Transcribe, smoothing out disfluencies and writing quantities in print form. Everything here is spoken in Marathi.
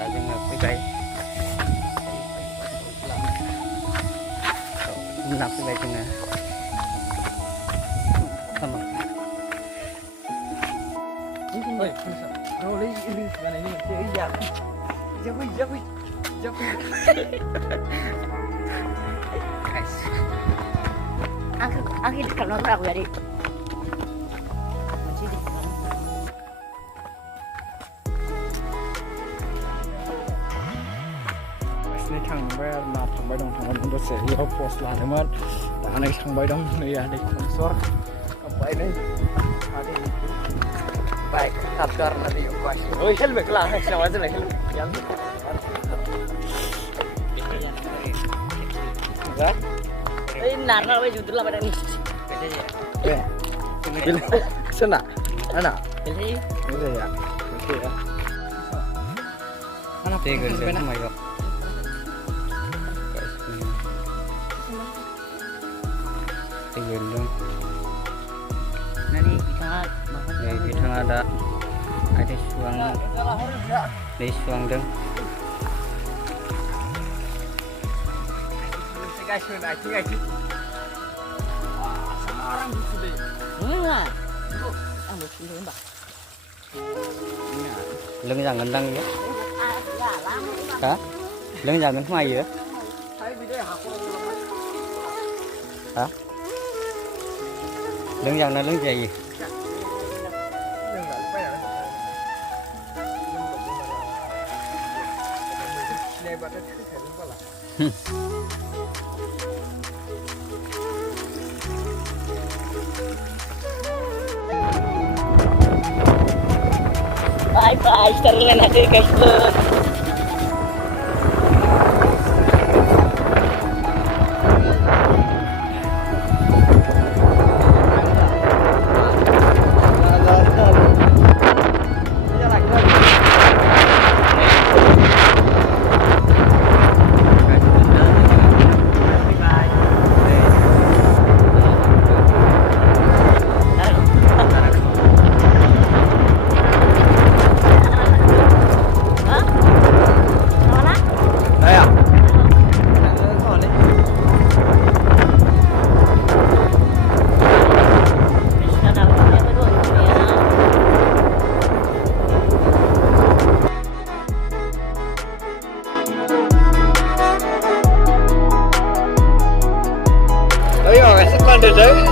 दा जोङो फैबाय मोना फैबाय जोङो Aku hidup kalau aku dari Ini थांबाय आरो ना थांबाय दं दसे इयाव पस्ट लादोंमोन दा नै थांबाय दं नै आदै खनसर ओमफ्राय नै आदै बाइक खाबगार नानै बाइक ओइ हेलमेट लानांसिगोन नामा जोंना हेलमेट गैया Ini narna apa judul apa nih? Beda sana ana Ini beda ya oke ya mana pegang sama yuk gendong nanti kita ada suang dari suang deng sama orang gitu deh enggak ambil sini mbak lưng rằng ngân đăng nhé hả lưng rằng ngân ngoài gì hả lưng rằng là lưng gì bye bye seringan aja guys Đấy rồi, sắp lên được đấy.